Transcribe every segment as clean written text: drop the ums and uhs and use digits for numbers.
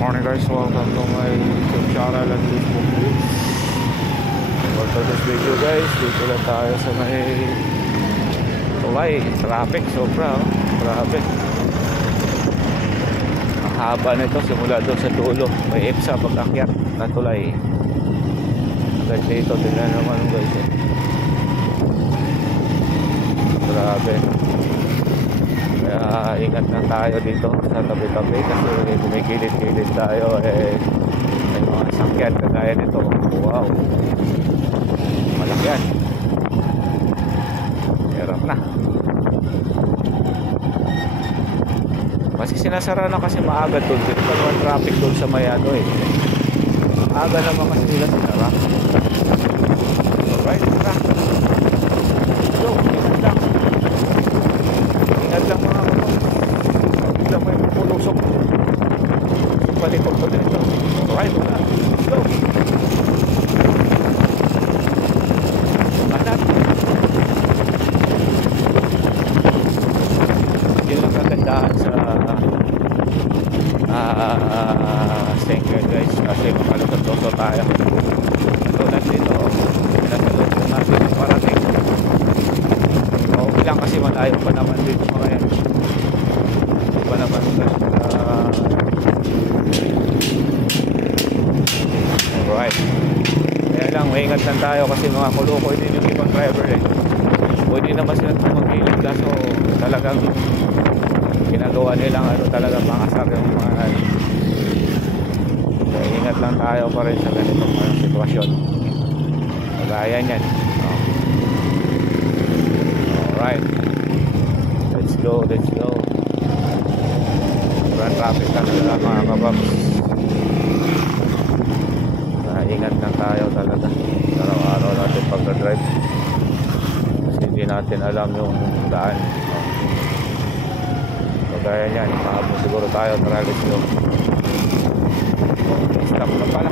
Morning guys, welcome to my YouTube channel and Facebook page. For today's video guys, dito lang tayo sa may tulay. Traffic sobra, oh. Grabe. Ang haba nito simula doon sa dulo. May EPSA pag-akyat na tulay. Guys, dito tingnan naman guys, eh. Grabe. Kaya ingat na tayo dito sa tabi-tabi kasi kumikilid-kilid tayo, eh may mga sakyan kagaya nito. Wow, malaki yan. Hirap na kasi sinasara na kasi maaga doon. Dito pa naman traffic doon sa Mayano, eh maaga naman kasi nila sinara. Alright, tara. So, ingat lang mga kapatid. Hindi lang may pupulusok. Palikot ko dito. Alright, na. Let's go. Anak. Yun lang kagandahan sa Stenker guys. Kasi makalutot-luto tayo. Tulad dito. Pinasalot ko natin yung parating. Okay lang kasi malayo pa naman din mga yan. Hindi pa naman alright. Kaya lang maingat lang tayo kasi mga kulukoy din yung ibang driver, eh. Pwede naman sila tumagilid kaso talagang ginagawa nilang talagang pangasar yung mga kaya ingat lang tayo pa rin sa ganitong sitwasyon. Kagaya niyan. Alright, let's go. Sobrang traffic talaga mga kababs. Ingat lang tayo talaga araw-araw natin pagka-drive kasi hindi natin alam yung daan. Kagaya niyan, mahabang siguro tayo. Tara, let's go. Stop na pala.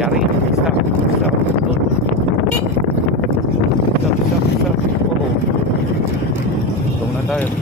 Yari, stop. Stop. Oh. Itong na tayo.